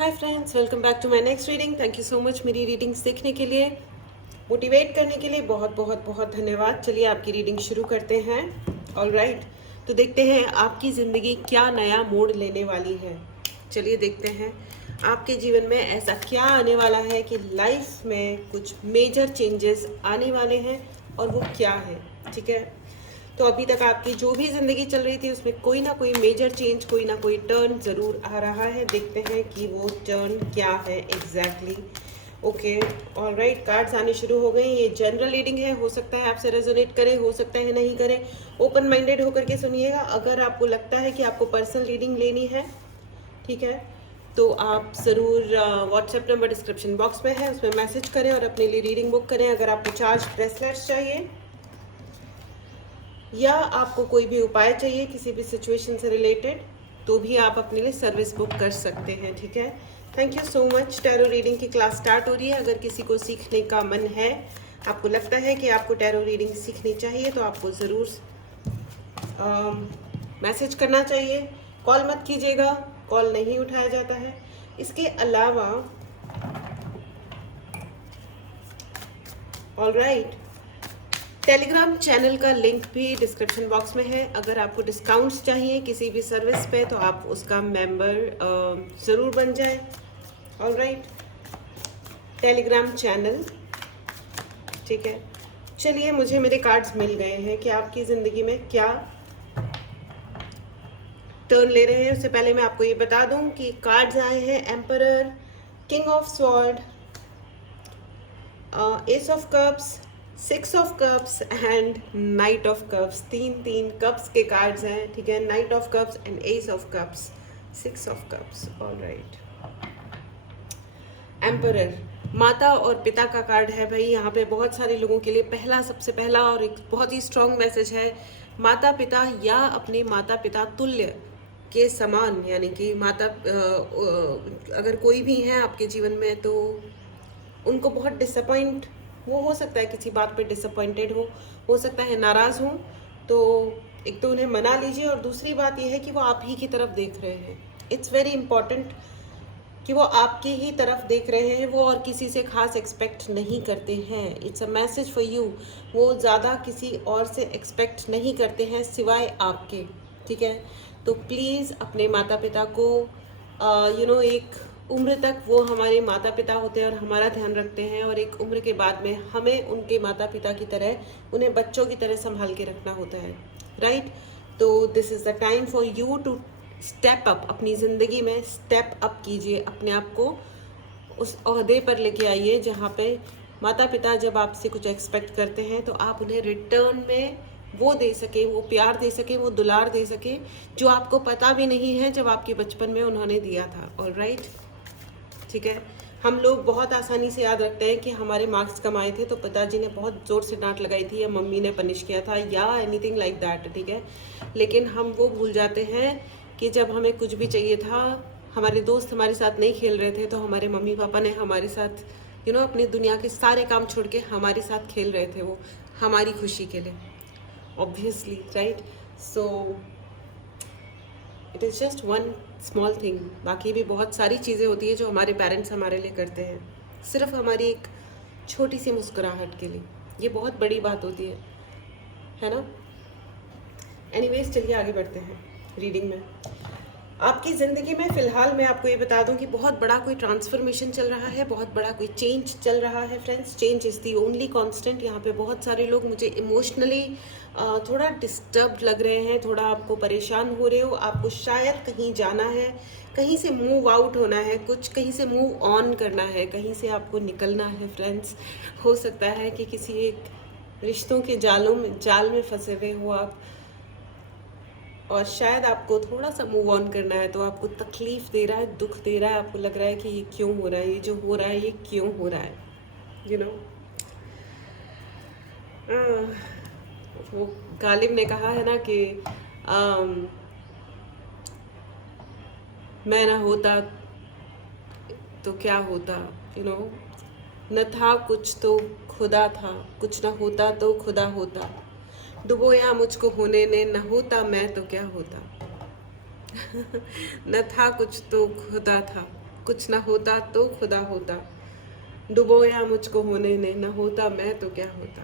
Hi friends, welcome back to my next reading. Thank you so much मेरी readings देखने के लिए, motivate करने के लिए बहुत बहुत बहुत धन्यवाद। चलिए आपकी रीडिंग शुरू करते हैं। ऑलराइट, तो देखते हैं आपकी ज़िंदगी क्या नया मोड़ लेने वाली है। चलिए देखते हैं आपके जीवन में ऐसा क्या आने वाला है कि लाइफ में कुछ मेजर चेंजेस आने वाले हैं और वो क्या है। ठीक है, तो अभी तक आपकी जो भी ज़िंदगी चल रही थी उसमें कोई ना कोई मेजर चेंज, कोई ना कोई टर्न ज़रूर आ रहा है। देखते हैं कि वो टर्न क्या है एग्जैक्टली। ओके, ऑलराइट, कार्ड्स आने शुरू हो गए। ये जनरल रीडिंग है, हो सकता है आपसे रेजोनेट करे, हो सकता है नहीं करे। ओपन माइंडेड होकर के सुनिएगा। अगर आपको लगता है कि आपको पर्सनल रीडिंग लेनी है, ठीक है, तो आप ज़रूर व्हाट्सएप नंबर डिस्क्रिप्शन बॉक्स में है, उसमें मैसेज करें और अपने लिए रीडिंग बुक करें। अगर आपको चार्ज ब्रेसलेट्स चाहिए या आपको कोई भी उपाय चाहिए किसी भी सिचुएशन से रिलेटेड, तो भी आप अपने लिए सर्विस बुक कर सकते हैं। ठीक है, thank you so much. Tarot reading की क्लास स्टार्ट हो रही है। अगर किसी को सीखने का मन है, आपको लगता है कि आपको टैरो रीडिंग सीखनी चाहिए, तो आपको ज़रूर मैसेज करना चाहिए। कॉल मत कीजिएगा, कॉल नहीं उठाया जाता है। इसके अलावा ऑलराइट, टेलीग्राम चैनल का लिंक भी डिस्क्रिप्शन बॉक्स में है। अगर आपको डिस्काउंट्स चाहिए किसी भी सर्विस पे, तो आप उसका मेंबर ज़रूर बन जाए। ऑलराइट, टेलीग्राम चैनल, ठीक है। चलिए, मुझे मेरे कार्ड्स मिल गए हैं कि आपकी ज़िंदगी में क्या टर्न ले रहे हैं। उससे पहले मैं आपको ये बता दूं कि कार्ड्स आए हैं emperor, king of sword, S of cups, six of cups and night of cups. तीन कप्स के कार्ड्स हैं, ठीक है। Night of cups and S of cups, six of cups. Alright, emperor, माता और पिता का कार्ड है भाई। यहाँ पे बहुत सारे लोगों के लिए सबसे पहला और एक बहुत ही स्ट्रॉन्ग मैसेज है। माता पिता या अपने माता पिता तुल्य के समान, यानी कि अगर कोई भी है आपके जीवन में, तो उनको बहुत डिसअपॉइंट, वो हो सकता है किसी बात पे डिसअपॉइंटेड हो सकता है नाराज़ हो। तो एक तो उन्हें मना लीजिए, और दूसरी बात यह है कि वो आप ही की तरफ देख रहे हैं। इट्स वेरी इंपॉर्टेंट कि वो आपकी ही तरफ देख रहे हैं। वो और किसी से खास एक्सपेक्ट नहीं करते हैं। It's a message for you. वो ज़्यादा किसी और से एक्सपेक्ट नहीं करते हैं सिवाय आपके, ठीक है। तो प्लीज़ अपने माता पिता को एक उम्र तक वो हमारे माता पिता होते हैं और हमारा ध्यान रखते हैं, और एक उम्र के बाद में हमें उनके माता पिता की तरह, उन्हें बच्चों की तरह संभाल के रखना होता है, राइट। तो this is the time for you to step up. अपनी ज़िंदगी में स्टेप अप कीजिए, अपने आप को उस ओहदे पर लेके आइए जहाँ पे माता पिता जब आपसे कुछ एक्सपेक्ट करते हैं, तो आप उन्हें रिटर्न में वो दे सके, वो प्यार दे सके, वो दुलार दे सके, जो आपको पता भी नहीं है जब आपके बचपन में उन्होंने दिया था। ऑलराइट, ठीक है। हम लोग बहुत आसानी से याद रखते हैं कि हमारे मार्क्स कम आए थे तो पिताजी ने बहुत ज़ोर से डांट लगाई थी, या मम्मी ने पनिश किया था, या एनीथिंग लाइक दैट, ठीक है। लेकिन हम वो भूल जाते हैं कि जब हमें कुछ भी चाहिए था, हमारे दोस्त हमारे साथ नहीं खेल रहे थे, तो हमारे मम्मी पापा ने हमारे साथ अपनी दुनिया के सारे काम छोड़ के हमारे साथ खेल रहे थे, वो हमारी खुशी के लिए, obviously, right. So it is just one small thing. बाकी भी बहुत सारी चीज़ें होती है जो हमारे पेरेंट्स हमारे लिए करते हैं, सिर्फ हमारी एक छोटी सी मुस्कुराहट के लिए। ये बहुत बड़ी बात होती है ना। एनीवेज, चलिए आगे बढ़ते हैं रीडिंग में। आपकी ज़िंदगी में फ़िलहाल मैं आपको ये बता दूं कि बहुत बड़ा कोई ट्रांसफॉर्मेशन चल रहा है, बहुत बड़ा कोई चेंज चल रहा है friends. Change is the only constant. यहाँ पे बहुत सारे लोग मुझे इमोशनली थोड़ा डिस्टर्ब्ड लग रहे हैं, थोड़ा आपको परेशान हो रहे हो। आपको शायद कहीं जाना है, कहीं से मूव आउट होना है, कुछ कहीं से मूव ऑन करना है, कहीं से आपको निकलना है फ्रेंड्स। हो सकता है कि किसी एक रिश्तों के जाल में फंसे हुए हो आप, और शायद आपको थोड़ा सा मूव ऑन करना है, तो आपको तकलीफ दे रहा है, दुख दे रहा है, आपको लग रहा है कि ये क्यों हो रहा है, ये जो हो रहा है ये क्यों हो रहा है, वो गालिब ने कहा है ना कि मैं ना होता तो क्या होता, न था कुछ तो खुदा था, कुछ ना होता तो खुदा होता, डुबोया मुझको होने ने, न मैं तो क्या होता। न था कुछ तो खुदा था, कुछ ना होता तो खुदा होता, डुबोया मुझको होने ने, न होता मैं तो क्या होता।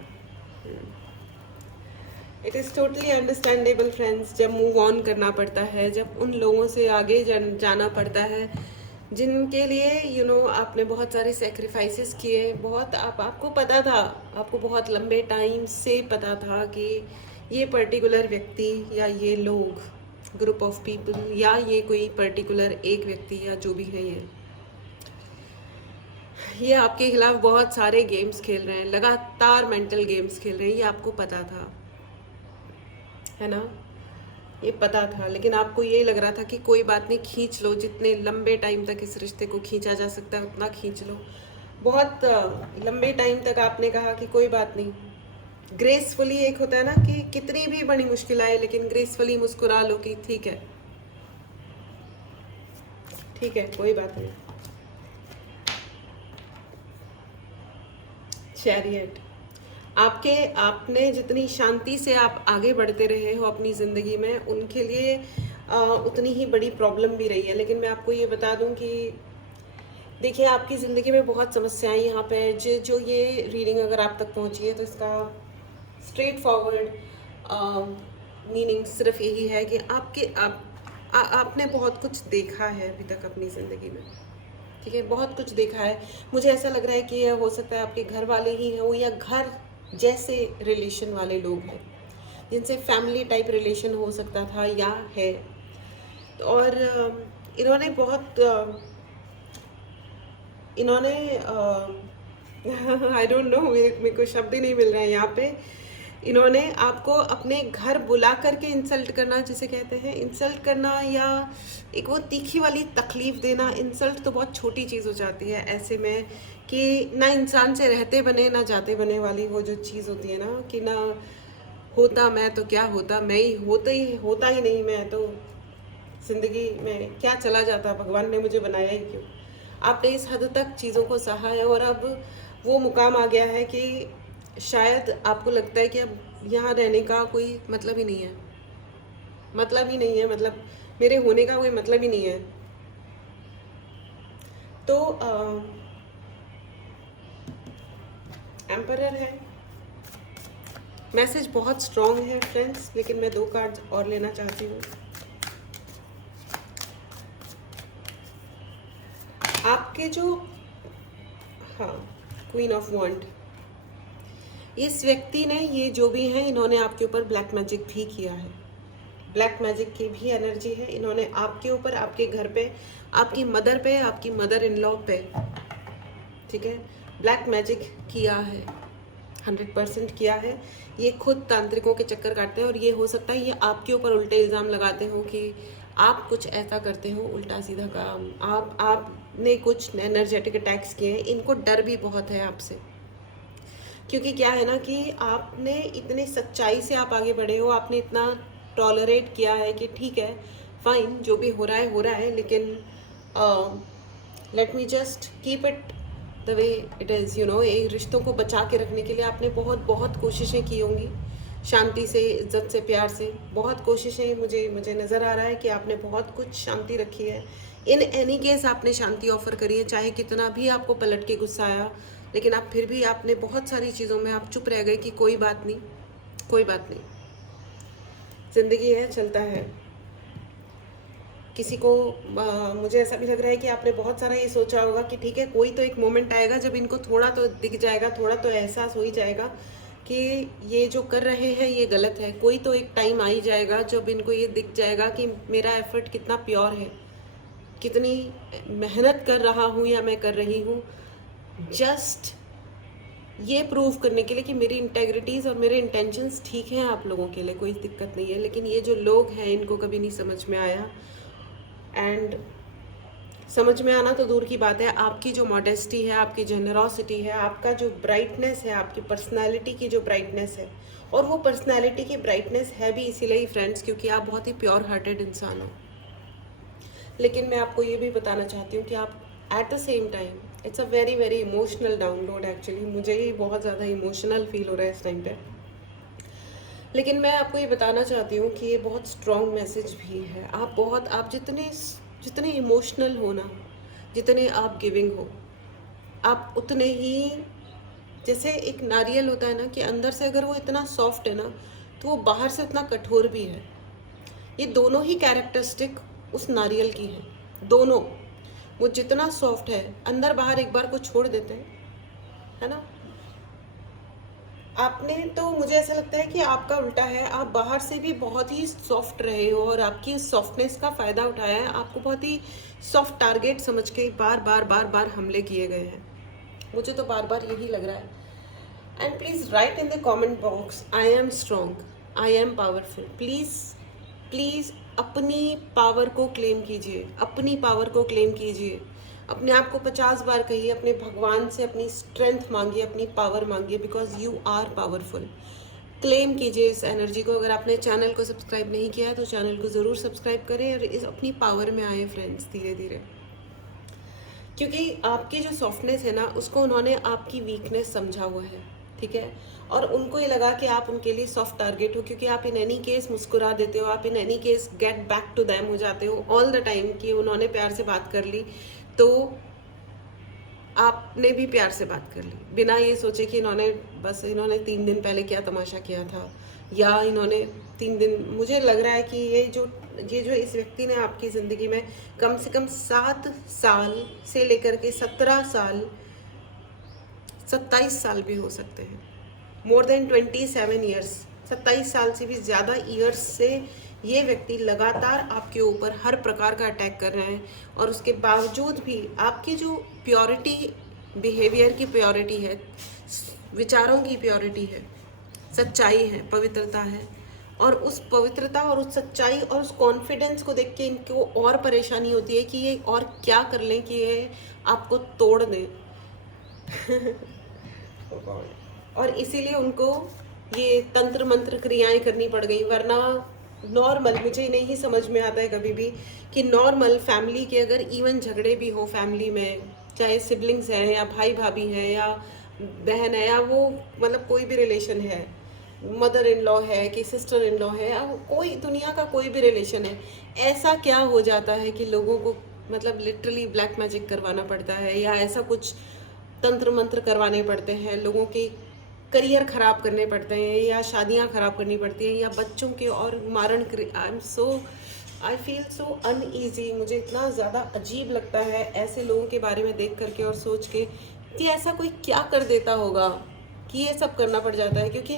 It is totally understandable friends, जब मूव ऑन करना पड़ता है, जब उन लोगों से आगे जाना पड़ता है जिनके लिए आपने बहुत सारे सेक्रीफाइसेस किए, बहुत आपको पता था, आपको बहुत लंबे टाइम से पता था कि ये पर्टिकुलर व्यक्ति या ये लोग, ग्रुप ऑफ पीपल, या ये कोई पर्टिकुलर एक व्यक्ति या जो भी है, ये आपके खिलाफ बहुत सारे गेम्स खेल रहे हैं, लगातार मेंटल गेम्स खेल रहे हैं, ये आपको पता था, है ना, ये पता था। लेकिन आपको यही लग रहा था कि कोई बात नहीं, खींच लो, जितने लंबे टाइम तक इस रिश्ते को खींचा जा सकता है उतना खींच लो। बहुत लंबे टाइम तक आपने कहा कि कोई बात नहीं, ग्रेसफुली, एक होता है ना कि कितनी भी बड़ी मुश्किल आए लेकिन ग्रेसफुली मुस्कुरा लो कि ठीक है, ठीक है, कोई बात नहीं। चैरियट, आपने जितनी शांति से आप आगे बढ़ते रहे हो अपनी ज़िंदगी में, उनके लिए उतनी ही बड़ी प्रॉब्लम भी रही है। लेकिन मैं आपको ये बता दूं कि देखिए, आपकी ज़िंदगी में बहुत समस्याएं यहाँ पे जो ये रीडिंग अगर आप तक पहुँची है तो इसका स्ट्रेट फॉरवर्ड मीनिंग सिर्फ यही है कि आपने बहुत कुछ देखा है अभी तक अपनी ज़िंदगी में, ठीक है, बहुत कुछ देखा है। मुझे ऐसा लग रहा है कि यह हो सकता है आपके घर वाले ही हैं या घर जैसे रिलेशन वाले लोग हैं, जिनसे फैमिली टाइप रिलेशन हो सकता था या है। और इन्होंने आई डोंट नो, मेरे को शब्द ही नहीं मिल रहा है यहाँ पे। इन्होंने आपको अपने घर बुला करके इंसल्ट करना, जिसे कहते हैं इंसल्ट करना, या एक वो तीखी वाली तकलीफ देना। इंसल्ट तो बहुत छोटी चीज़ हो जाती है ऐसे में, कि ना इंसान से रहते बने ना जाते बने वाली वो जो चीज़ होती है ना, कि ना होता मैं तो क्या होता, मैं ही होता ही नहीं, मैं तो ज़िंदगी में क्या चला जाता, भगवान ने मुझे बनाया ही क्यों। आपने इस हद तक चीज़ों को सहा है और अब वो मुकाम आ गया है कि शायद आपको लगता है कि अब यहाँ रहने का कोई मतलब ही नहीं है, मतलब मेरे होने का कोई मतलब ही नहीं है। तो एम्परर है, मैसेज बहुत स्ट्रॉन्ग है फ्रेंड्स, लेकिन मैं 2 कार्ड्स और लेना चाहती हूँ। आपके जो, हाँ, क्वीन ऑफ वॉन्ड, इस व्यक्ति ने, ये जो भी हैं, इन्होंने आपके ऊपर ब्लैक मैजिक भी किया है, ब्लैक मैजिक की भी एनर्जी है। इन्होंने आपके ऊपर, आपके घर पे, आपकी मदर पे, आपकी मदर इन लॉ पे, ठीक है, ब्लैक मैजिक किया है, 100% किया है। ये खुद तांत्रिकों के चक्कर काटते हैं और ये हो सकता है ये आपके ऊपर उल्टे इल्ज़ाम लगाते हो कि आप कुछ ऐसा करते हो उल्टा सीधा काम, आपने कुछ एनर्जेटिक अटैक्स किए हैं। इनको डर भी बहुत है आपसे, क्योंकि क्या है ना कि आपने इतने सच्चाई से आप आगे बढ़े हो, आपने इतना टॉलरेट किया है कि ठीक है, फाइन, जो भी हो रहा है, लेकिन let me just keep it the way it is, एक रिश्तों को बचा के रखने के लिए आपने बहुत कोशिशें की होंगी, शांति से, इज्जत से, प्यार से, बहुत कोशिशें। मुझे नज़र आ रहा है कि आपने बहुत कुछ शांति रखी है। इन एनी केस आपने शांति ऑफर करी है, चाहे कितना भी आपको पलट के गुस्सा आया, लेकिन आप फिर भी, आपने बहुत सारी चीज़ों में आप चुप रह गए कि कोई बात नहीं, ज़िंदगी है, चलता है। किसी को मुझे ऐसा भी लग रहा है कि आपने बहुत सारा ये सोचा होगा कि ठीक है, कोई तो एक मोमेंट आएगा जब इनको थोड़ा तो दिख जाएगा, थोड़ा तो एहसास हो ही जाएगा कि ये जो कर रहे हैं ये गलत है। कोई तो एक टाइम आ ही जाएगा जब इनको ये दिख जाएगा कि मेरा एफर्ट कितना प्योर है, कितनी मेहनत कर रहा हूँ या मैं कर रही हूँ, जस्ट ये प्रूव करने के लिए कि मेरी इंटेग्रिटीज़ और मेरे इंटेंशंस ठीक हैं आप लोगों के लिए, कोई दिक्कत नहीं है। लेकिन ये जो लोग हैं इनको कभी नहीं समझ में आया, एंड समझ में आना तो दूर की बात है, आपकी जो मॉडेस्टी है, आपकी जेनरॉसिटी है, आपका जो ब्राइटनेस है, आपकी पर्सनालिटी की जो ब्राइटनेस है, और वो पर्सनालिटी की ब्राइटनेस है भी इसीलिए ही फ्रेंड्स, क्योंकि आप बहुत ही प्योर हार्टेड इंसान हो। लेकिन मैं आपको ये भी बताना चाहती हूँ कि आप at the same time, it's a very emotional download actually, मुझे ही बहुत ज़्यादा इमोशनल फील हो रहा है इस टाइम पे। लेकिन मैं आपको ये बताना चाहती हूँ कि ये बहुत स्ट्रॉन्ग मैसेज भी है। आप जितने इमोशनल हो ना, जितने आप गिविंग हो, आप उतने ही, जैसे एक नारियल होता है ना कि अंदर से अगर वो इतना सॉफ्ट है ना तो वो बाहर से उतना कठोर भी है। ये दोनों ही कैरेक्टरिस्टिक उस नारियल की है, दोनों। वो जितना सॉफ्ट है अंदर बाहर एक बार को छोड़ देते हैं, है ना। आपने तो, मुझे ऐसा लगता है कि आपका उल्टा है, आप बाहर से भी बहुत ही सॉफ्ट रहे हो और आपकी सॉफ्टनेस का फ़ायदा उठाया है, आपको बहुत ही सॉफ्ट टारगेट समझ के बार बार बार बार हमले किए गए हैं। मुझे तो बार बार यही लग रहा है। And please write in the comment box, I am strong, I am powerful. Please please अपनी पावर को क्लेम कीजिए, अपनी पावर को क्लेम कीजिए। अपने आप को 50 बार कहिए, अपने भगवान से अपनी स्ट्रेंथ मांगिए, अपनी पावर मांगिए, because you are powerful. Claim कीजिए इस एनर्जी को। अगर आपने चैनल को सब्सक्राइब नहीं किया है तो चैनल को ज़रूर सब्सक्राइब करें और इस अपनी पावर में आए फ्रेंड्स, धीरे धीरे। क्योंकि आपकी जो सॉफ्टनेस है ना, उसको उन्होंने आपकी वीकनेस समझा हुआ है, ठीक है। और उनको ये लगा कि आप उनके लिए सॉफ्ट टारगेट हो, क्योंकि आप इन एनी केस मुस्कुरा देते हो, आप in any case get back to them हो जाते हो ऑल द टाइम कि उन्होंने प्यार से बात कर ली तो आपने भी प्यार से बात कर ली, बिना ये सोचे कि इन्होंने 3 दिन पहले क्या तमाशा किया था, या इन्होंने 3 दिन, मुझे लग रहा है कि ये जो इस व्यक्ति ने आपकी ज़िंदगी में कम से कम 7 साल से लेकर के 17 साल, 27 साल भी हो सकते हैं, मोर देन 27 ईयर्स, 27 साल से भी ज़्यादा ईयर्स से ये व्यक्ति लगातार आपके ऊपर हर प्रकार का अटैक कर रहे हैं। और उसके बावजूद भी आपकी जो प्योरिटी, बिहेवियर की प्योरिटी है, विचारों की प्योरिटी है, सच्चाई है, पवित्रता है, और उस पवित्रता और उस सच्चाई और उस कॉन्फिडेंस को देख के इनको और परेशानी होती है कि ये और क्या कर लें कि ये आपको तोड़ दें। और इसीलिए उनको ये तंत्र मंत्र क्रियाएं करनी पड़ गई, वरना नॉर्मल, मुझे नहीं समझ में आता है कभी भी कि नॉर्मल फैमिली के अगर इवन झगड़े भी हो फैमिली में, चाहे सिबलिंग्स हैं या भाई भाभी हैं या बहन है या वो मतलब कोई भी रिलेशन है, मदर इन लॉ है कि सिस्टर इन लॉ है, या कोई दुनिया का कोई भी रिलेशन है, ऐसा क्या हो जाता है कि लोगों को मतलब लिटरली ब्लैक मैजिक करवाना पड़ता है, या ऐसा कुछ तंत्र मंत्र करवाने पड़ते हैं, लोगों के करियर ख़राब करने पड़ते हैं, या शादियां ख़राब करनी पड़ती हैं, या बच्चों के और मारण। I feel so uneasy. मुझे इतना ज़्यादा अजीब लगता है ऐसे लोगों के बारे में देख करके और सोच के कि ऐसा कोई क्या कर देता होगा कि ये सब करना पड़ जाता है। क्योंकि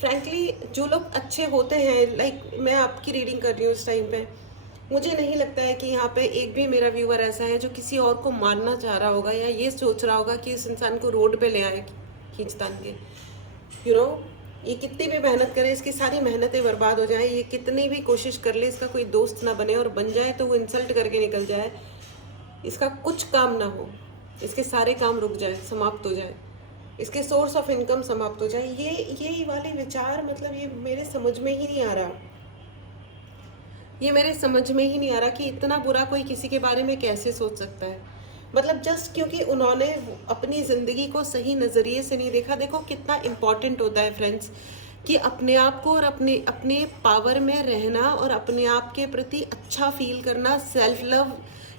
फ्रैंकली जो लोग अच्छे होते हैं, लाइक मैं आपकी रीडिंग कर रही हूँ इस टाइम पे, मुझे नहीं लगता है कि यहाँ पे एक भी मेरा व्यूअर ऐसा है जो किसी और को मारना चाह रहा होगा या ये सोच रहा होगा कि इस इंसान को रोड पे ले आए खींच तान के। यू नो, ये कितनी भी मेहनत करे, इसकी सारी मेहनतें बर्बाद हो जाए, ये कितनी भी कोशिश कर ले, इसका कोई दोस्त ना बने, और बन जाए तो वो इंसल्ट करके निकल जाए, इसका कुछ काम ना हो, इसके सारे काम रुक जाए, समाप्त हो जाए, इसके सोर्स ऑफ इनकम समाप्त हो जाए। ये वाले विचार, मतलब ये मेरे समझ में ही नहीं आ रहा, ये मेरे समझ में ही नहीं आ रहा कि इतना बुरा कोई किसी के बारे में कैसे सोच सकता है। मतलब जस्ट क्योंकि उन्होंने अपनी ज़िंदगी को सही नज़रिए से नहीं देखा। देखो कितना इम्पॉर्टेंट होता है फ्रेंड्स कि अपने आप को और अपने पावर में रहना और अपने आप के प्रति अच्छा फील करना, सेल्फ लव,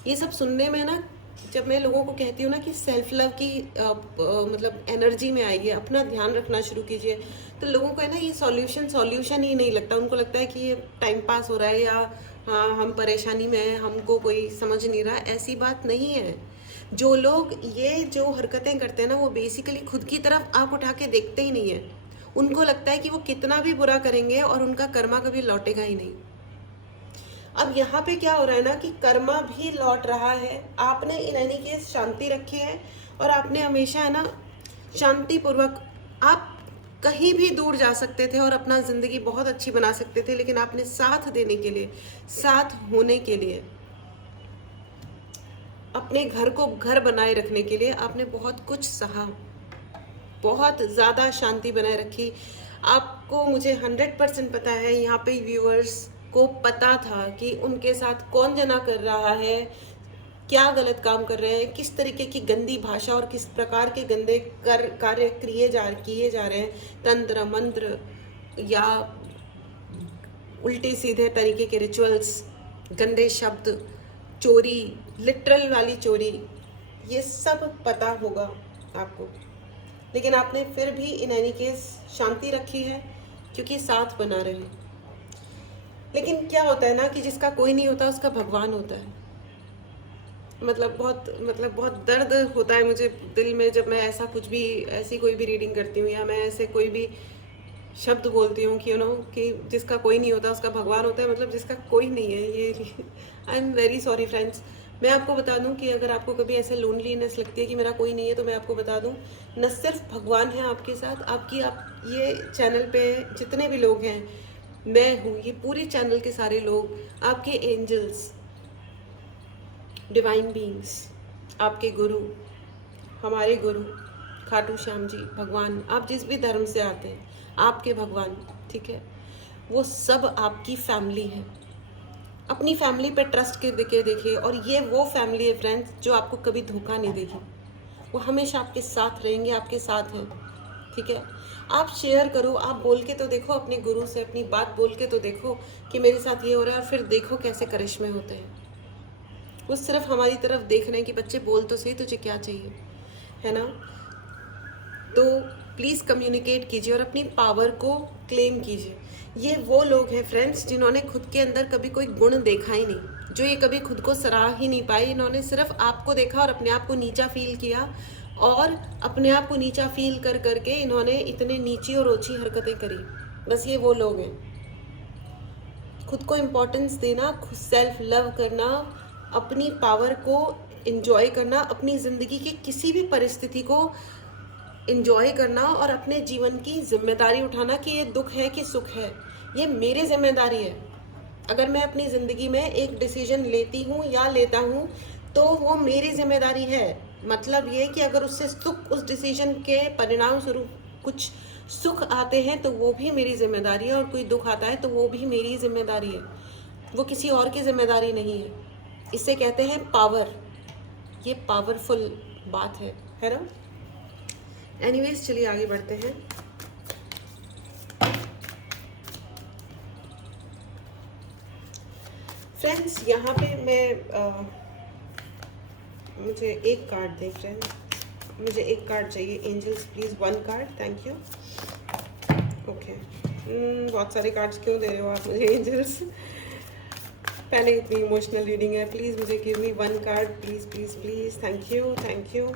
ये सब सुनने में ना, जब मैं लोगों को कहती हूँ ना कि सेल्फ लव की मतलब एनर्जी में आइए, अपना ध्यान रखना शुरू कीजिए, तो लोगों को है ना ये सॉल्यूशन ही नहीं लगता। उनको लगता है कि ये टाइम पास हो रहा है, या हाँ हम परेशानी में हैं, हमको कोई समझ नहीं रहा। ऐसी बात नहीं है। जो लोग ये जो हरकतें करते हैं ना, वो बेसिकली खुद की तरफ आँख उठा के देखते ही नहीं है। उनको लगता है कि वो कितना भी बुरा करेंगे और उनका कर्मा कभी लौटेगा ही नहीं। अब यहाँ पे क्या हो रहा है ना कि कर्मा भी लौट रहा है। आपने इन एनी केस शांति रखी है और आपने हमेशा है ना शांति पूर्वक, आप कहीं भी दूर जा सकते थे और अपना ज़िंदगी बहुत अच्छी बना सकते थे, लेकिन आपने साथ देने के लिए, साथ होने के लिए, अपने घर को घर बनाए रखने के लिए आपने बहुत कुछ सहा, बहुत ज़्यादा शांति बनाए रखी। आपको, मुझे 100% पता है, यहाँ पे व्यूअर्स को पता था कि उनके साथ कौन जना कर रहा है, क्या गलत काम कर रहे हैं, किस तरीके की गंदी भाषा और किस प्रकार के गंदे कार्य किए जा रहे हैं, तंत्र मंत्र या उल्टे सीधे तरीके के रिचुअल्स, गंदे शब्द, चोरी, लिटरल वाली चोरी, ये सब पता होगा आपको, लेकिन आपने फिर भी इन एनी केस शांति रखी है क्योंकि साथ बना रहे। लेकिन क्या होता है ना कि जिसका कोई नहीं होता उसका भगवान होता है। बहुत दर्द होता है मुझे दिल में जब मैं ऐसा कुछ भी, ऐसी कोई भी रीडिंग करती हूँ या मैं ऐसे कोई भी शब्द बोलती हूँ कि कि जिसका कोई नहीं होता उसका भगवान होता है, मतलब जिसका कोई नहीं है। ये I am very sorry friends. मैं आपको बता दूं कि अगर आपको कभी ऐसे लोनलीनेस लगती है कि मेरा कोई नहीं है, तो मैं आपको बता दूं, न सिर्फ भगवान है आपके साथ, आप ये चैनल पे जितने भी लोग हैं, मैं हूँ, ये पूरे चैनल के सारे लोग, आपके एंजल्स, डिवाइन बीइंग्स, आपके गुरु, हमारे गुरु खाटू श्याम जी, भगवान, आप जिस भी धर्म से आते हैं, आपके भगवान, ठीक है, वो सब आपकी फैमिली है। अपनी फैमिली पे ट्रस्ट के देखिए, और ये वो फैमिली है फ्रेंड्स जो आपको कभी धोखा नहीं देगी। वो हमेशा आपके साथ रहेंगे, आपके साथ हैं, ठीक है। आप शेयर करो, आप बोल के तो देखो अपने गुरु से, अपनी बात बोल के तो देखो कि मेरे साथ ये हो रहा है, और फिर देखो कैसे करिश्मे होते हैं। वो सिर्फ हमारी तरफ देख रहे हैं कि बच्चे बोल तो सही, तुझे क्या चाहिए, है ना। तो प्लीज़ कम्युनिकेट कीजिए और अपनी पावर को क्लेम कीजिए। ये वो लोग हैं फ्रेंड्स जिन्होंने खुद के अंदर कभी कोई गुण देखा ही नहीं, जो ये कभी खुद को सराह ही नहीं पाए। इन्होंने सिर्फ आपको देखा और अपने आप को नीचा फील किया, और अपने आप को नीचा फील कर करके इन्होंने इतने नीची और ओछी हरकतें करी। बस ये वो लोग हैं। खुद को इम्पोर्टेंस देना, खुद सेल्फ लव करना, अपनी पावर को इंजॉय करना, अपनी ज़िंदगी की किसी भी परिस्थिति को इंजॉय करना, और अपने जीवन की जिम्मेदारी उठाना कि ये दुख है कि सुख है, ये मेरी जिम्मेदारी है। अगर मैं अपनी ज़िंदगी में एक डिसीजन लेती हूँ या लेता हूँ तो वो मेरी जिम्मेदारी है। मतलब ये कि अगर उससे सुख, उस डिसीजन के परिणाम स्वरूप कुछ सुख आते हैं तो वो भी मेरी जिम्मेदारी है, और कोई दुख आता है तो वो भी मेरी जिम्मेदारी है, वो किसी और की जिम्मेदारी नहीं है। इसे कहते हैं पावर। ये पावरफुल बात है ना। एनीवेज, चलिए आगे बढ़ते हैं। फ्रेंड्स, यहाँ पे मैं मुझे एक कार्ड दें फ्रेंड्स, मुझे एक कार्ड चाहिए। Angels please 1 card, thank you. Okay, बहुत सारे कार्ड्स क्यों दे रहे हो आप मुझे एंजल्स? पहले इतनी इमोशनल रीडिंग है, प्लीज़ मुझे give me 1 card, please please please, thank you thank you.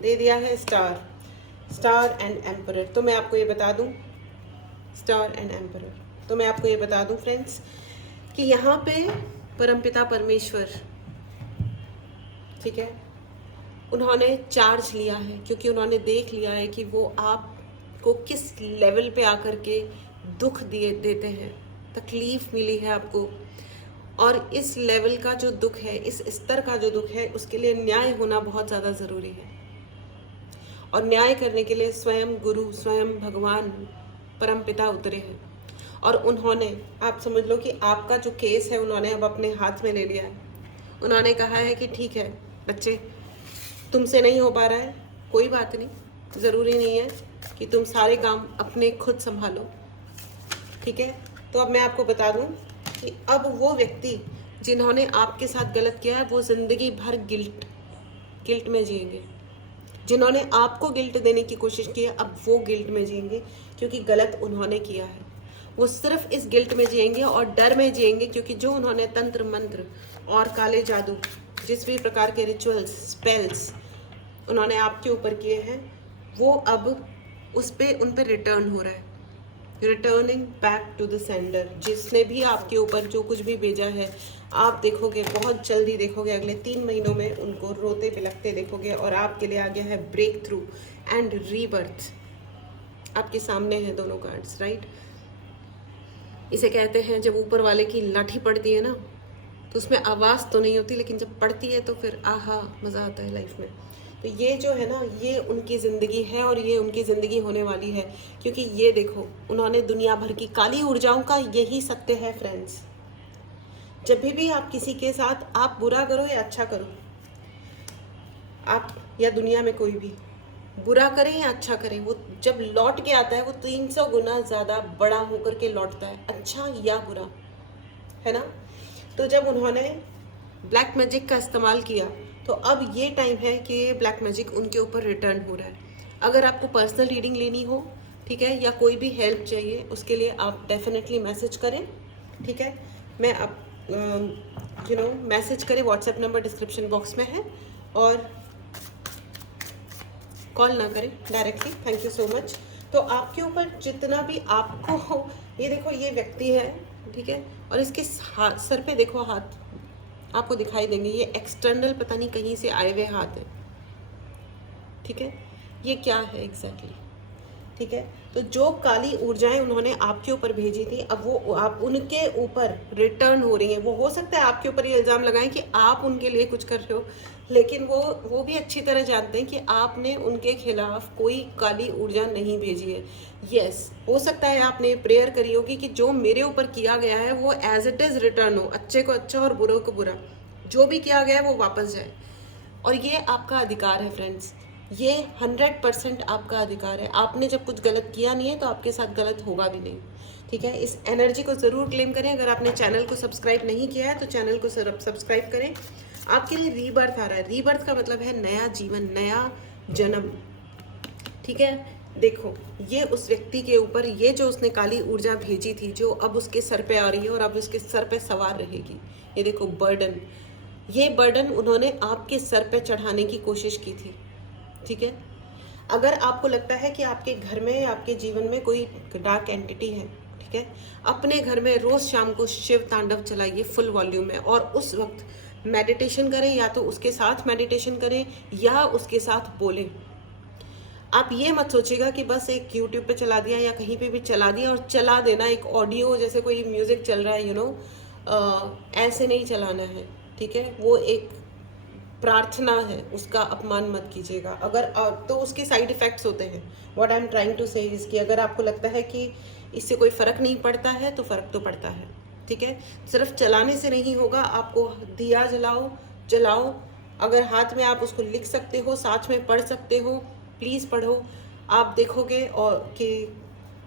दे दिया है स्टार एंड एम्परर। तो मैं आपको ये बता दूं, स्टार एंड एम्परर, तो मैं आपको ये बता दूं फ्रेंड्स कि यहाँ पे परमपिता परमेश्वर, ठीक है, उन्होंने चार्ज लिया है, क्योंकि उन्होंने देख लिया है कि वो आपको किस लेवल पे आकर के दुख देते हैं, तकलीफ मिली है आपको, और इस लेवल का जो दुख है, इस स्तर का जो दुख है, उसके लिए न्याय होना बहुत ज़्यादा ज़रूरी है। और न्याय करने के लिए स्वयं गुरु, स्वयं भगवान परमपिता उतरे हैं, और उन्होंने, आप समझ लो कि आपका जो केस है उन्होंने अब अपने हाथ में ले लिया है। उन्होंने कहा है कि ठीक है बच्चे, तुमसे नहीं हो पा रहा है, कोई बात नहीं, ज़रूरी नहीं है कि तुम सारे काम अपने खुद संभालो, ठीक है। तो अब मैं आपको बता दूं कि अब वो व्यक्ति जिन्होंने आपके साथ गलत किया है, वो ज़िंदगी भर गिल्ट में जिएंगे। जिन्होंने आपको गिल्ट देने की कोशिश की है, अब वो गिल्ट में जिएंगे, क्योंकि गलत उन्होंने किया है। वो सिर्फ इस गिल्ट में जिएंगे और डर में जिएंगे, क्योंकि जो उन्होंने तंत्र मंत्र और काले जादू, जिस भी प्रकार के रिचुअल्स, स्पेल्स उन्होंने आपके ऊपर किए हैं, वो अब उन पे रिटर्न हो रहा है, returning back to the sender. जिसने भी आपके ऊपर जो कुछ भी भेजा है, आप देखोगे, बहुत जल्दी देखोगे, अगले 3 महीनों में उनको रोते बिलखते देखोगे, और आपके लिए आ गया है ब्रेक थ्रू एंड रीबर्थ। आपके सामने हैं दोनों कार्ड्स, राइट। इसे कहते हैं जब ऊपर वाले की लाठी पड़ती है ना, तो उसमें आवाज़ तो नहीं होती, लेकिन जब पड़ती है तो फिर आहा, मज़ा आता है लाइफ में। तो ये जो है ना, ये उनकी ज़िंदगी है, और ये उनकी ज़िंदगी होने वाली है, क्योंकि ये देखो, उन्होंने दुनिया भर की काली ऊर्जाओं का यही सत्य है फ्रेंड्स। जब भी आप किसी के साथ, आप बुरा करो या अच्छा करो, आप या दुनिया में कोई भी बुरा करें या अच्छा करें, वो जब लौट के आता है वो 300 गुना ज़्यादा बड़ा होकर के लौटता है, अच्छा या बुरा, है ना। तो जब उन्होंने ब्लैक मैजिक का इस्तेमाल किया, तो अब ये टाइम है कि ब्लैक मैजिक उनके ऊपर रिटर्न हो रहा है। अगर आपको पर्सनल रीडिंग लेनी हो, ठीक है, या कोई भी हेल्प चाहिए, उसके लिए आप डेफिनेटली मैसेज करें, ठीक है। मैं आप मैसेज करें, व्हाट्सएप नंबर डिस्क्रिप्शन बॉक्स में है, और कॉल ना करें directly. Thank you so much. तो आपके ऊपर जितना भी आपको, ये देखो ये व्यक्ति है, ठीक है, और इसके सर पे देखो हाथ आपको दिखाई देंगे, ये एक्सटर्नल पता नहीं कहीं से आए हुए हाथ है, ठीक है। ये क्या है एग्जैक्टली, ठीक है। तो जो काली ऊर्जाएं उन्होंने आपके ऊपर भेजी थी, अब वो आप उनके ऊपर रिटर्न हो रही हैं। वो हो सकता है आपके ऊपर ये इल्ज़ाम लगाएं कि आप उनके लिए कुछ कर रहे हो, लेकिन वो भी अच्छी तरह जानते हैं कि आपने उनके खिलाफ कोई काली ऊर्जा नहीं भेजी है। यस, हो सकता है आपने प्रेयर करी होगी कि जो मेरे ऊपर किया गया है वो एज इट इज़ रिटर्न हो, अच्छे को अच्छा और बुरे को बुरा, जो भी किया गया है वो वापस जाए। और ये आपका अधिकार है फ्रेंड्स, ये 100% आपका अधिकार है। आपने जब कुछ गलत किया नहीं है तो आपके साथ गलत होगा भी नहीं, ठीक है। इस एनर्जी को ज़रूर क्लेम करें। अगर आपने चैनल को सब्सक्राइब नहीं किया है तो चैनल को सब्सक्राइब करें। आपके लिए रीबर्थ आ रहा है। रीबर्थ का मतलब है नया जीवन, नया जन्म, ठीक है। देखो ये उस व्यक्ति के ऊपर, ये जो उसने काली ऊर्जा भेजी थी, जो अब उसके सर पे आ रही है और अब उसके सर पे सवार रहेगी। ये देखो बर्डन, ये बर्डन उन्होंने आपके सर पे चढ़ाने की कोशिश की थी, ठीक है। अगर आपको लगता है कि आपके घर में, आपके जीवन में कोई डार्क एंटिटी है, ठीक है, अपने घर में रोज शाम को शिव तांडव चलाइए फुल वॉल्यूम में, और उस वक्त मेडिटेशन करें, या तो उसके साथ मेडिटेशन करें या उसके साथ बोलें। आप ये मत सोचिएगा कि बस एक यूट्यूब पे चला दिया या कहीं पे भी चला दिया और चला देना, एक ऑडियो जैसे कोई म्यूजिक चल रहा है, ऐसे नहीं चलाना है, ठीक है। वो एक प्रार्थना है, उसका अपमान मत कीजिएगा। अगर तो उसके साइड इफ़ेक्ट्स होते हैं। What I am trying to say is कि अगर आपको लगता है कि इससे कोई फ़र्क नहीं पड़ता है तो फ़र्क तो पड़ता है, ठीक है। सिर्फ चलाने से नहीं होगा, आपको दिया जलाओ। अगर हाथ में आप उसको लिख सकते हो, साथ में पढ़ सकते हो, प्लीज़ पढ़ो। आप देखोगे और कि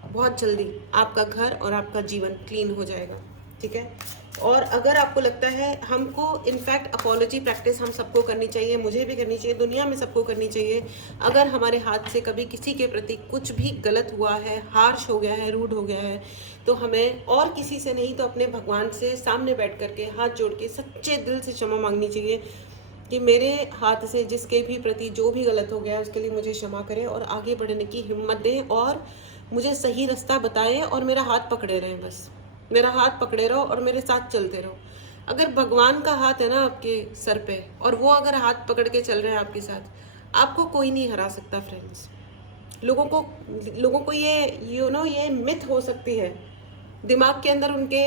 बहुत जल्दी आपका घर और आपका जीवन क्लीन हो जाएगा, ठीक है। और अगर आपको लगता है, हमको इनफैक्ट अपॉलॉजी प्रैक्टिस हम सबको करनी चाहिए, मुझे भी करनी चाहिए, दुनिया में सबको करनी चाहिए। अगर हमारे हाथ से कभी किसी के प्रति कुछ भी गलत हुआ है, हार्श हो गया है, रूड हो गया है, तो हमें और किसी से नहीं तो अपने भगवान से सामने बैठ करके हाथ जोड़ के सच्चे दिल से क्षमा मांगनी चाहिए कि मेरे हाथ से जिसके भी प्रति जो भी गलत हो गया है उसके लिए मुझे क्षमा करें और आगे बढ़ने की हिम्मत दें और मुझे सही रास्ता बताएं और मेरा हाथ पकड़े रहें। बस मेरा हाथ पकड़े रहो और मेरे साथ चलते रहो। अगर भगवान का हाथ है ना आपके सर पे और वो अगर हाथ पकड़ के चल रहे हैं आपके साथ, आपको कोई नहीं हरा सकता फ्रेंड्स। लोगों को ये मिथ हो सकती है, दिमाग के अंदर उनके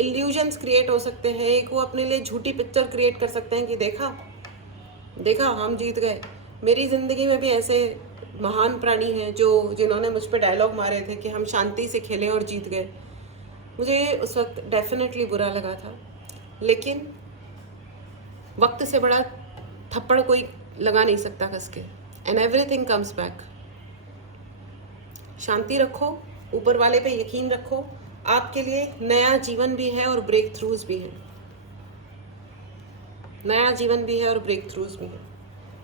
इल्यूजन्स क्रिएट हो सकते हैं। एक वो अपने लिए झूठी पिक्चर क्रिएट कर सकते हैं कि देखा हम जीत गए। मेरी ज़िंदगी में भी ऐसे महान प्राणी हैं जिन्होंने मुझ पर डायलॉग मारे थे कि हम शांति से खेलें और जीत गए। मुझे उस वक्त डेफिनेटली बुरा लगा था, लेकिन वक्त से बड़ा थप्पड़ कोई लगा नहीं सकता कस के। And everything comes back. शांति रखो, ऊपर वाले पे यकीन रखो। आपके लिए नया जीवन भी है और ब्रेक थ्रूज भी है। नया जीवन भी है और ब्रेक थ्रूज भी है,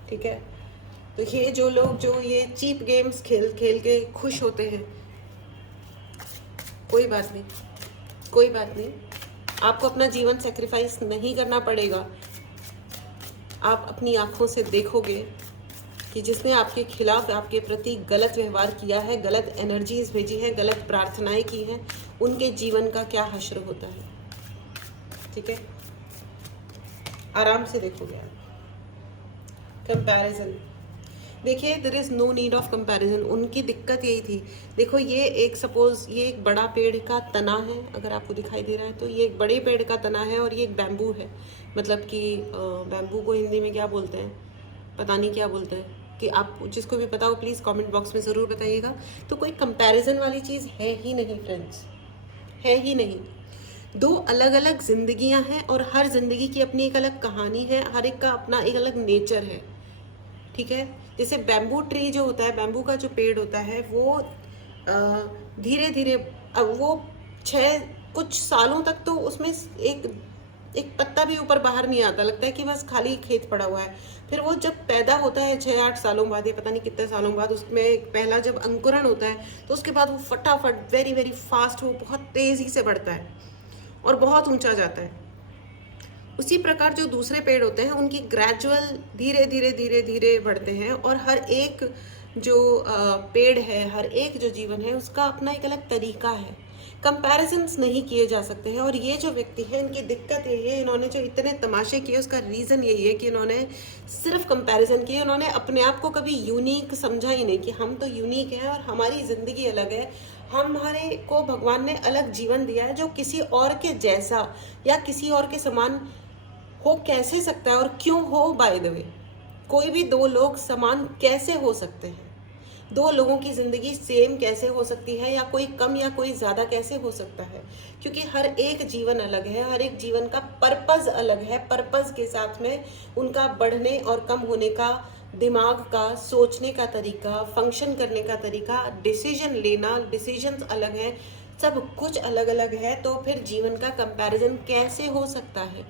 ठीक है। तो ये जो लोग जो ये चीप गेम्स खेल के खुश होते हैं, कोई बात नहीं। आपको अपना जीवन सेक्रीफाइस नहीं करना पड़ेगा। आप अपनी आंखों से देखोगे कि जिसने आपके खिलाफ, आपके प्रति गलत व्यवहार किया है, गलत एनर्जीज भेजी है, गलत प्रार्थनाएं की हैं, उनके जीवन का क्या हश्र होता है, ठीक है। आराम से देखोगे आप। कंपैरिजन, देखिए there is no need of comparison. उनकी दिक्कत यही थी। देखो ये एक बड़ा पेड़ का तना है, अगर आपको दिखाई दे रहा है तो ये एक बड़े पेड़ का तना है और ये एक बैम्बू है। मतलब कि बैम्बू को हिंदी में क्या बोलते हैं, पता नहीं क्या बोलते हैं, कि आप जिसको भी पता हो प्लीज़ कमेंट बॉक्स में ज़रूर बताइएगा। तो कोई कंपैरिजन वाली चीज़ है ही नहीं फ्रेंड्स, है ही नहीं। दो अलग अलग जिंदगियां हैं और हर जिंदगी की अपनी एक अलग कहानी है, हर एक का अपना एक अलग नेचर है, ठीक है। जैसे बैम्बू ट्री जो होता है, बैम्बू का जो पेड़ होता है, वो धीरे धीरे वो कुछ सालों तक तो उसमें एक पत्ता भी ऊपर बाहर नहीं आता, लगता है कि बस खाली खेत पड़ा हुआ है। फिर वो जब पैदा होता है 6-8 सालों बाद या पता नहीं कितने सालों बाद, उसमें पहला जब अंकुरण होता है तो उसके बाद वो फटाफट वेरी वेरी फास्ट वो बहुत तेज़ी से बढ़ता है और बहुत ऊंचा जाता है। उसी प्रकार जो दूसरे पेड़ होते हैं उनकी ग्रेजुअल धीरे धीरे धीरे धीरे बढ़ते हैं, और हर एक जो पेड़ है, हर एक जो जीवन है, उसका अपना एक अलग तरीका है। कंपैरिजन्स नहीं किए जा सकते हैं। और ये जो व्यक्ति हैं, इनकी दिक्कत यही है, इन्होंने जो इतने तमाशे किए उसका रीज़न यही है कि इन्होंने सिर्फ कंपैरिजन किए। उन्होंने अपने आप को कभी यूनिक समझा ही नहीं कि हम तो यूनिक हैं और हमारी ज़िंदगी अलग है, हमारे को भगवान ने अलग जीवन दिया है जो किसी और के जैसा या किसी और के समान हो कैसे सकता है, और क्यों हो। बाय द वे, कोई भी दो लोग समान कैसे हो सकते हैं? दो लोगों की ज़िंदगी सेम कैसे हो सकती है, या कोई कम या कोई ज़्यादा कैसे हो सकता है? क्योंकि हर एक जीवन अलग है, हर एक जीवन का पर्पज़ अलग है। पर्पज़ के साथ में उनका बढ़ने और कम होने का, दिमाग का सोचने का तरीका, फंक्शन करने का तरीका, डिसीजन लेना, डिसीजंस अलग है, सब कुछ अलग अलग है। तो फिर जीवन का कंपैरिजन कैसे हो सकता है?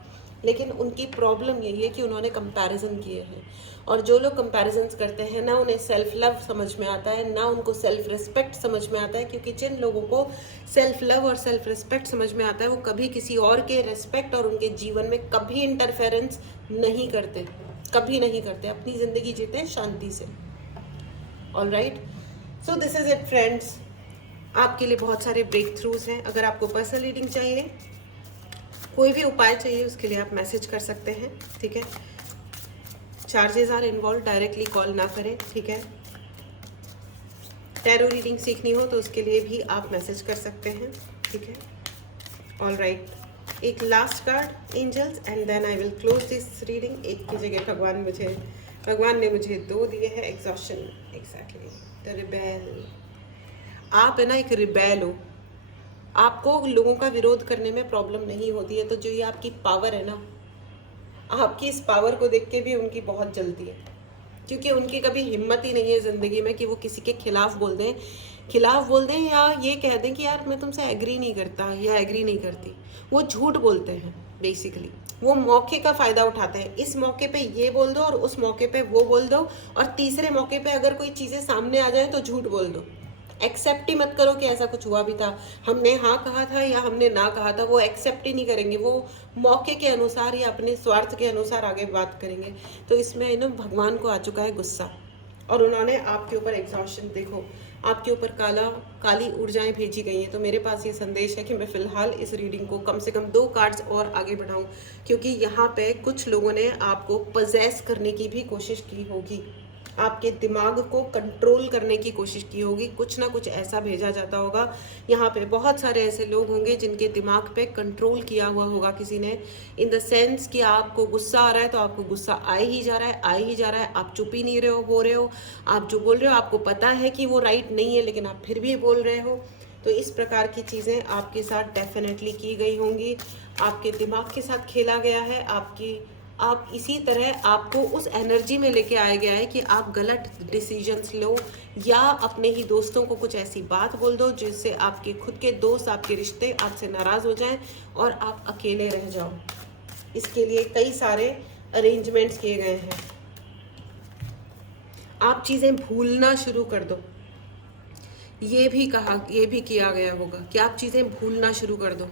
लेकिन उनकी प्रॉब्लम यही है कि उन्होंने कंपैरिजन किए हैं, और जो लोग कंपैरिजन्स करते हैं ना उन्हें सेल्फ लव समझ में आता है, ना उनको सेल्फ रिस्पेक्ट समझ में आता है। क्योंकि जिन लोगों को सेल्फ लव और सेल्फ रिस्पेक्ट समझ में आता है वो कभी किसी और के रिस्पेक्ट और उनके जीवन में कभी इंटरफेरेंस नहीं करते, कभी नहीं करते, अपनी ज़िंदगी जीते हैं शांति से। All right, so this is it friends. आपके लिए बहुत सारे ब्रेक थ्रूज हैं। अगर आपको पर्सनल रीडिंग चाहिए, कोई भी उपाय चाहिए, उसके लिए आप मैसेज कर सकते हैं, ठीक है। Charges are involve, directly call ना करें, ठीक है। टैरो रीडिंग सीखनी हो तो उसके लिए भी आप मैसेज कर सकते हैं, ठीक है। ऑल राइट, एक last card angels and then I will close this reading. एक की जगह भगवान ने मुझे 2 दिए हैं। Exhaustion, exactly, the rebel. आप है ना एक रिबेल हो, आपको लोगों का विरोध करने में प्रॉब्लम नहीं होती है। तो जो ये आपकी पावर है ना, आपकी इस पावर को देख के भी उनकी बहुत जलती है, क्योंकि उनकी कभी हिम्मत ही नहीं है ज़िंदगी में कि वो किसी के खिलाफ बोल दें या ये कह दें कि यार मैं तुमसे एग्री नहीं करता या एग्री नहीं करती। वो झूठ बोलते हैं बेसिकली, वो मौके का फ़ायदा उठाते हैं। इस मौके पे ये बोल दो और उस मौके पे वो बोल दो, और तीसरे मौके पे अगर कोई चीज़ें सामने आ जाए तो झूठ बोल दो। एक्सेप्ट ही मत करो कि ऐसा कुछ हुआ भी था, हमने हाँ कहा था या हमने ना कहा था, वो एक्सेप्ट ही नहीं करेंगे। वो मौके के अनुसार या अपने स्वार्थ के अनुसार आगे बात करेंगे। तो इसमें ना भगवान को आ चुका है गुस्सा, और उन्होंने आपके ऊपर एग्जॉशन, देखो आपके ऊपर काली ऊर्जाएं भेजी गई हैं। तो मेरे पास ये संदेश है कि मैं फ़िलहाल इस रीडिंग को कम से कम 2 कार्ड्स और आगे बढ़ाऊं, क्योंकि यहाँ पे कुछ लोगों ने आपको पजेस करने की भी कोशिश की होगी, आपके दिमाग को कंट्रोल करने की कोशिश की होगी, कुछ ना कुछ ऐसा भेजा जाता होगा। यहाँ पे बहुत सारे ऐसे लोग होंगे जिनके दिमाग पे कंट्रोल किया हुआ होगा किसी ने, इन द सेंस कि आपको गुस्सा आ रहा है तो आपको गुस्सा आ ही जा रहा है, आप चुप ही नहीं रहे हो, आप जो बोल रहे हो आपको पता है कि वो राइट नहीं है लेकिन आप फिर भी बोल रहे हो। तो इस प्रकार की चीज़ें आपके साथ डेफिनेटली की गई होंगी, आपके दिमाग के साथ खेला गया है, आप इसी तरह आपको उस एनर्जी में लेके आया गया है कि आप गलत डिसीजंस लो, या अपने ही दोस्तों को कुछ ऐसी बात बोल दो जिससे आपके खुद के दोस्त, आपके रिश्ते आपसे नाराज़ हो जाएं और आप अकेले रह जाओ। इसके लिए कई सारे अरेंजमेंट्स किए गए हैं। आप चीज़ें भूलना शुरू कर दो, ये भी किया गया होगा कि आप चीज़ें भूलना शुरू कर दो।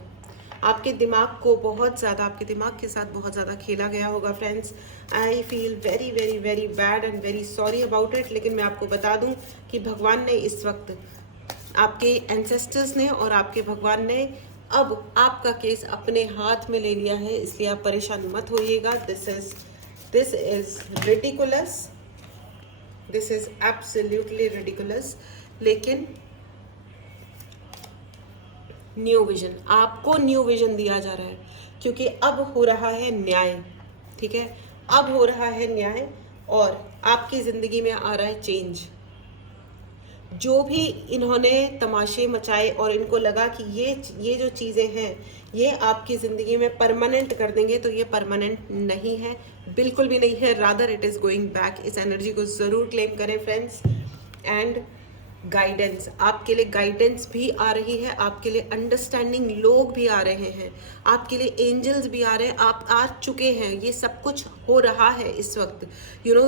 आपके दिमाग को बहुत ज़्यादा, आपके दिमाग के साथ बहुत ज़्यादा खेला गया होगा friends. I feel very very very bad and very sorry about it. लेकिन मैं आपको बता दूं कि भगवान ने इस वक्त, आपके एंसेस्टर्स ने और आपके भगवान ने अब आपका केस अपने हाथ में ले लिया है, इसलिए आप परेशान मत होइएगा। This is ridiculous, this is absolutely ridiculous. लेकिन न्यू विजन, आपको न्यू विजन दिया जा रहा है, क्योंकि अब हो रहा है न्याय, ठीक है। अब हो रहा है न्याय और आपकी ज़िंदगी में आ रहा है चेंज। जो भी इन्होंने तमाशे मचाए और इनको लगा कि ये जो चीज़ें हैं ये आपकी ज़िंदगी में परमानेंट कर देंगे, तो ये परमानेंट नहीं है, बिल्कुल भी नहीं है, rather it is going back. इस एनर्जी को ज़रूर क्लेम करें फ्रेंड्स। एंड गाइडेंस, आपके लिए गाइडेंस भी आ रही है, आपके लिए अंडरस्टैंडिंग लोग भी आ रहे हैं, आपके लिए एंजल्स भी आ रहे हैं, आप आ चुके हैं, ये सब कुछ हो रहा है इस वक्त।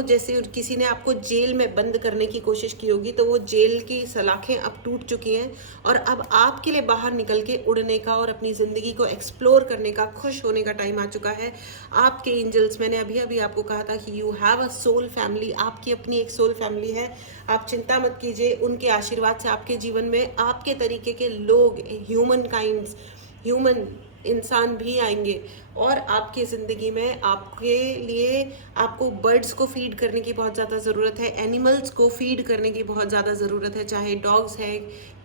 जैसे किसी ने आपको जेल में बंद करने की कोशिश की होगी, तो वो जेल की सलाखें अब टूट चुकी हैं और अब आपके लिए बाहर निकल के उड़ने का और अपनी ज़िंदगी को एक्सप्लोर करने का, खुश होने का टाइम आ चुका है। आपके एंजल्स, मैंने अभी अभी आपको कहा था कि you have a soul family, आपकी अपनी एक सोल फैमिली है। आप चिंता मत कीजिए, उनके आशीर्वाद से आपके जीवन में आपके तरीके के लोग, ह्यूमन इंसान भी आएंगे और आपकी ज़िंदगी में आपके लिए, आपको बर्ड्स को फीड करने की बहुत ज़्यादा ज़रूरत है, एनिमल्स को फीड करने की बहुत ज़्यादा ज़रूरत है, चाहे डॉग्स है,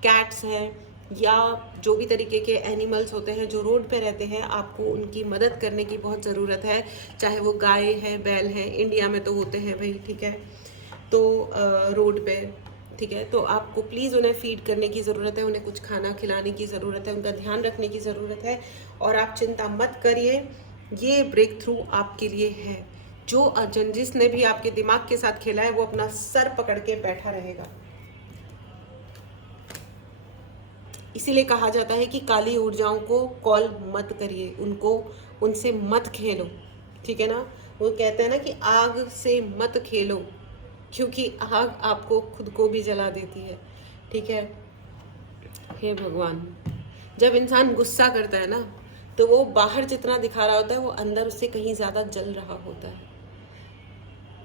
कैट्स हैं, या जो भी तरीके के एनिमल्स होते हैं जो रोड पे रहते हैं, आपको उनकी मदद करने की बहुत ज़रूरत है, चाहे वो गाय है, बैल है, इंडिया में तो होते हैं भाई, ठीक है, तो रोड पे, ठीक है, तो आपको प्लीज़ उन्हें फीड करने की ज़रूरत है, उन्हें कुछ खाना खिलाने की ज़रूरत है, उनका ध्यान रखने की ज़रूरत है। और आप चिंता मत करिए, ये ब्रेक थ्रू आपके लिए है। जो जिसने भी आपके दिमाग के साथ खेला है वो अपना सर पकड़ के बैठा रहेगा। इसीलिए कहा जाता है कि काली ऊर्जाओं को कॉल मत करिए, उनसे मत खेलो, ठीक है ना। वो कहते हैं ना कि आग से मत खेलो, क्योंकि आग आपको खुद को भी जला देती है, ठीक है। हे भगवान, जब इंसान गुस्सा करता है ना, तो वो बाहर जितना दिखा रहा होता है वो अंदर उससे कहीं ज़्यादा जल रहा होता है,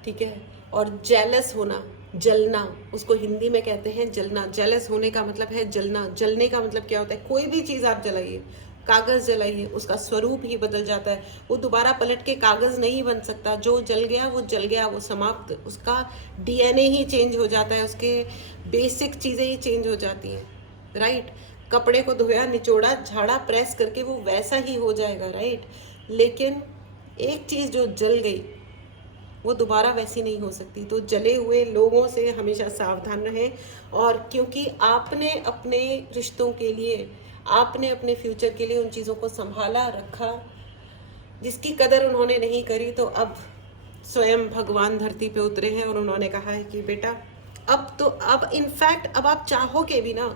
ठीक है। और जेलस होना, जलना, उसको हिंदी में कहते हैं जलना। जेलस होने का मतलब है जलना। जलने का मतलब क्या होता है? कोई भी चीज़ आप जलाइए, कागज़ जलाइए, उसका स्वरूप ही बदल जाता है, वो दोबारा पलट के कागज़ नहीं बन सकता। जो जल गया वो जल गया, वो समाप्त, उसका डीएनए ही चेंज हो जाता है, उसके बेसिक चीज़ें ही चेंज हो जाती हैं, राइट। कपड़े को धोया, निचोड़ा, झाड़ा, प्रेस करके वो वैसा ही हो जाएगा, राइट। लेकिन एक चीज़ जो जल गई वो दोबारा वैसी नहीं हो सकती। तो जले हुए लोगों से हमेशा सावधान रहें। और क्योंकि आपने अपने रिश्तों के लिए, आपने अपने फ्यूचर के लिए उन चीज़ों को संभाला रखा, जिसकी कदर उन्होंने नहीं करी, तो अब स्वयं भगवान धरती पे उतरे हैं और उन्होंने कहा है कि बेटा अब इनफैक्ट अब आप चाहोगे भी ना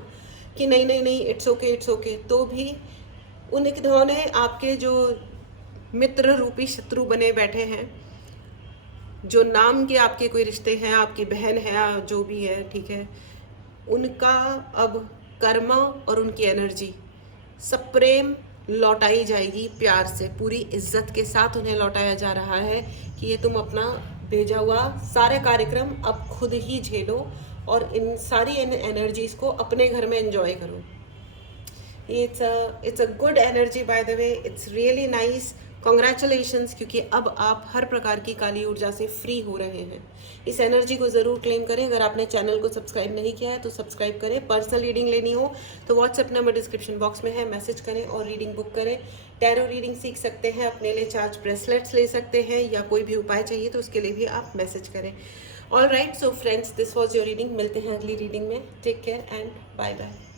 कि नहीं नहीं नहीं, इट्स ओके, तो भी उन्होंने आपके जो मित्र रूपी शत्रु बने बैठे हैं, जो नाम के आपके कोई रिश्ते हैं, आपकी बहन है, जो भी है, ठीक है, उनका अब कर्मा और उनकी एनर्जी सब प्रेम लौटाई जाएगी, प्यार से, पूरी इज्जत के साथ उन्हें लौटाया जा रहा है कि ये तुम अपना भेजा हुआ सारे कार्यक्रम अब खुद ही झेलो और इन सारी एनर्जीज को अपने घर में एंजॉय करो। It's a good energy, by the way, it's really nice. Congratulations, क्योंकि अब आप हर प्रकार की काली ऊर्जा से फ्री हो रहे हैं। इस एनर्जी को ज़रूर क्लेम करें। अगर आपने चैनल को सब्सक्राइब नहीं किया है तो सब्सक्राइब करें। पर्सनल रीडिंग लेनी हो तो व्हाट्सएप नंबर डिस्क्रिप्शन बॉक्स में है, मैसेज करें और रीडिंग बुक करें। टैरो रीडिंग सीख सकते हैं, अपने लिए चार्ज ब्रेसलेट्स ले सकते हैं, या कोई भी उपाय चाहिए तो उसके लिए भी आप मैसेज करें। All right, so friends, this was your reading. मिलते हैं अगली रीडिंग में। Take care and bye bye.